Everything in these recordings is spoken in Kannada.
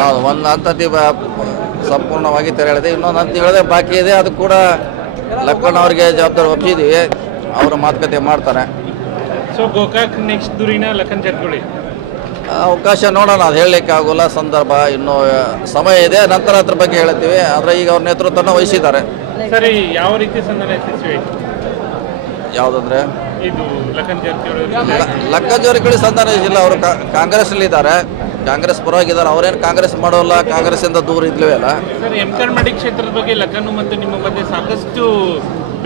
ಹೌದು, ಒಂದು ಹಂತತಿ ಸಂಪೂರ್ಣವಾಗಿ ತೆರಳಿದೆ. ಇನ್ನೊಂದು ಹಂತ ಹೇಳಿದ್ರೆ ಬಾಕಿ ಇದೆ. ಅದು ಕೂಡ ಲಕ್ಕಣ್ಣ ಅವರಿಗೆ ಜವಾಬ್ದಾರಿ ಒಪ್ಪಿದ್ದೀವಿ. ಅವರು ಮಾತುಕತೆ ಮಾಡ್ತಾರೆ. ಸೊ ಗೋಕಾಕ್ ನೆಕ್ಸ್ಟ್ ದೂರಿನ ಲಖನ್ ಜಾರಕಿಹೊಳಿ ಅವಕಾಶ ನೋಡೋಣ, ಅದು ಹೇಳಲಿಕ್ಕೆ ಆಗೋಲ್ಲ. ಸಂದರ್ಭ ಇನ್ನೂ ಸಮಯ ಇದೆ, ನಂತರ ಅದ್ರ ಬಗ್ಗೆ ಹೇಳ್ತೀವಿ. ಆದರೆ ಈಗ ಅವ್ರ ನೇತೃತ್ವನ ವಹಿಸಿದ್ದಾರೆ. ಸರಿ, ಯಾವ ರೀತಿ ಸಂಧಾನ ಯಶಸ್ವಿ? ಯಾವುದಂದ್ರೆ ಇದು ಲಖನ್ ಜಾರಕಿಹೊಳಿ ಲಕ್ಕನ್ ಜಾರಕಿಹೊಳಿ ಸಂಧಾನ ಇಲ್ಲ. ಅವರು ಕಾಂಗ್ರೆಸ್ನಲ್ಲಿ ಇದ್ದಾರೆ, ಕಾಂಗ್ರೆಸ್ ಪರವಾಗಿದ್ದಾರೆ. ಅವರೇನು ಕಾಂಗ್ರೆಸ್ ಮಾಡೋಲ್ಲ, ಕಾಂಗ್ರೆಸ್ಸಿಂದ ದೂರ ಇದ್ಲೇ ಅಲ್ಲ. ಸರ್, ಎಮ್ಕರ್ಮಡಿ ಕ್ಷೇತ್ರದ ಬಗ್ಗೆ ಲಖನ್ ಮತ್ತು ನಿಮ್ಮ ಮಧ್ಯೆ ಸಾಕಷ್ಟು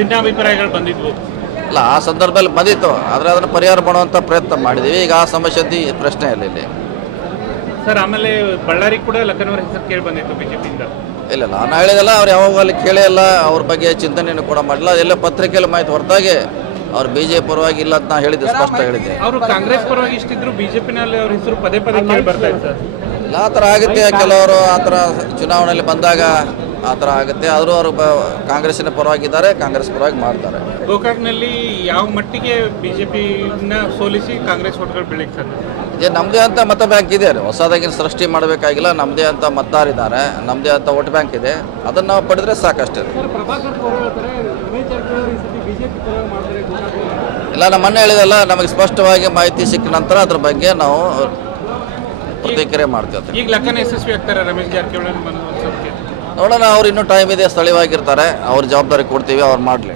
ಭಿನ್ನಾಭಿಪ್ರಾಯಗಳು ಬಂದಿದ್ವು. ಇಲ್ಲ, ಆ ಸಂದರ್ಭದಲ್ಲಿ ಬಂದಿತ್ತು, ಆದರೆ ಅದನ್ನು ಪರಿಹಾರ ಮಾಡುವಂಥ ಪ್ರಯತ್ನ ಮಾಡಿದ್ದೀವಿ. ಈಗ ಆ ಸಮಸ್ಯೆ ಪ್ರಶ್ನೆ ಇಲ್ಲ ಇಲ್ಲಿ. ಸರ್, ಆಮೇಲೆ ಬಳ್ಳಾರಿ ಕೂಡ ಲಖನ್ ಅವರ ಹೆಸರು ಕೇಳಿ ಬಂದಿತ್ತು ಬಿಜೆಪಿಯಿಂದ. ಇಲ್ಲ, ನಾನು ಹೇಳಿದಲ್ಲ, ಅವ್ರು ಯಾವಾಗ ಅಲ್ಲಿ ಕೇಳಿಲ್ಲ, ಅವ್ರ ಬಗ್ಗೆ ಚಿಂತನೆಯನ್ನು ಕೂಡ ಮಾಡಿಲ್ಲ. ಅದೆಲ್ಲ ಪತ್ರಿಕೆಯಲ್ಲಿ ಮಾಹಿತಿ ಹೊರತಾಗಿ ಅವ್ರು ಬಿಜೆಪಿ ಪರವಾಗಿ ಇಲ್ಲ ಅಂತ ನಾ ಹೇಳಿದ್ದೆ, ಸ್ಪಷ್ಟ ಹೇಳಿದ್ದೆ. ಅವರು ಕಾಂಗ್ರೆಸ್ ಪರವಾಗಿ ಇಷ್ಟಿದ್ರು, ಬಿಜೆಪಿನಲ್ಲಿ ಅವ್ರ ಹೆಸರು ಪದೇ ಪದೇ ಕೇಳಿ ಬರ್ತಾ ಇದೆ ಸರ್. ಇಲ್ಲ, ಆ ಥರ ಆಗುತ್ತೆ. ಕೆಲವರು ಆ ಥರ ಚುನಾವಣೆಯಲ್ಲಿ ಬಂದಾಗ ಆ ಥರ ಆಗುತ್ತೆ. ಆದರೂ ಅವರು ಕಾಂಗ್ರೆಸ್ಸಿನ ಪರವಾಗಿದ್ದಾರೆ, ಕಾಂಗ್ರೆಸ್ ಪರವಾಗಿ ಮಾಡ್ತಾರೆ. ಗೋಕಾಕ್ನಲ್ಲಿ ಯಾವ ಮಟ್ಟಿಗೆ ಬಿಜೆಪಿನ ಸೋಲಿಸಿ ಕಾಂಗ್ರೆಸ್ ಓಟ್ಗಳು ಬೆಳೀಕ್ಕೆ ಸರ್? ಇದೇ ನಮ್ಮದೇ ಅಂತ ಮತ ಬ್ಯಾಂಕ್ ಇದೆ. ಹೊಸದಾಗಿ ಸೃಷ್ಟಿ ಮಾಡಬೇಕಾಗಿಲ್ಲ. ನಮ್ಮದೇ ಅಂತ ಮತದಾರಿದ್ದಾರೆ, ನಮ್ಮದೇ ಅಂತ ವೋಟ್ ಬ್ಯಾಂಕ್ ಇದೆ. ಅದನ್ನು ನಾವು ಪಡೆದ್ರೆ ಸಾಕಷ್ಟೇ. ಇಲ್ಲ, ನಮ್ಮ ಮೊನ್ನೆ ಹೇಳಿದಲ್ಲ, ನಮಗೆ ಸ್ಪಷ್ಟವಾಗಿ ಮಾಹಿತಿ ಸಿಕ್ಕ ನಂತರ ಅದ್ರ ಬಗ್ಗೆ ನಾವು ಪ್ರತಿಕ್ರಿಯೆ ಮಾಡ್ತೀವಿ. ಈಗ ಲಖನ್ ಯಶಸ್ವಿ ಆಗ್ತಾರೆ ರಮೇಶ್ ಜಾರಕಿಹೊಳಿ ನೋಡೋಣ. ಅವ್ರು ಇನ್ನೂ ಟೈಮ್ ಇದೆ, ಸ್ಥಳೀಯವಾಗಿರ್ತಾರೆ. ಅವ್ರ ಜವಾಬ್ದಾರಿ ಕೊಡ್ತೀವಿ, ಅವ್ರು ಮಾಡಲಿ.